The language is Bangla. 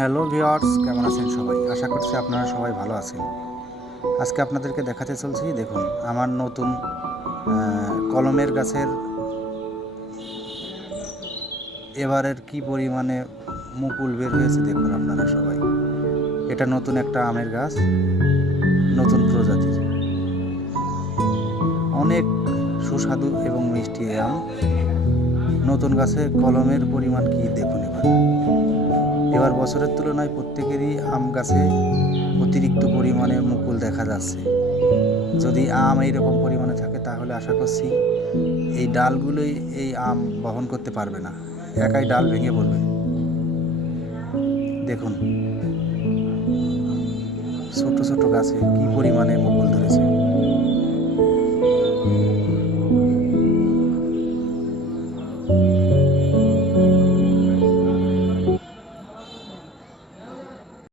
হ্যালো ভিউয়ার্স, কেমন আছেন সবাই? আশা করছি আপনারা সবাই ভালো আছেন। আজকে আপনাদেরকে দেখাতে চলছি, দেখুন আমার নতুন কলমের গাছের এবারের কি পরিমাণে মুকুল বের হয়েছে দেখুন আপনারা সবাই। এটা নতুন একটা আমের গাছ, নতুন প্রজাতির, অনেক সুস্বাদু এবং মিষ্টি আম। নতুন গাছে কলমের পরিমাণ কি দেখুন। এবার বছরের তুলনায় প্রত্যেকেরই আম গাছে অতিরিক্ত পরিমাণে মুকুল দেখা যাচ্ছে। যদি আম এইরকম পরিমাণে থাকে তাহলে আশা করছি এই ডালগুলোই এই আম বহন করতে পারবে না, একাই ডাল ভেঙে পড়বে। দেখুন ছোট ছোট গাছে কি পরিমাণে মুকুল ধরেছে।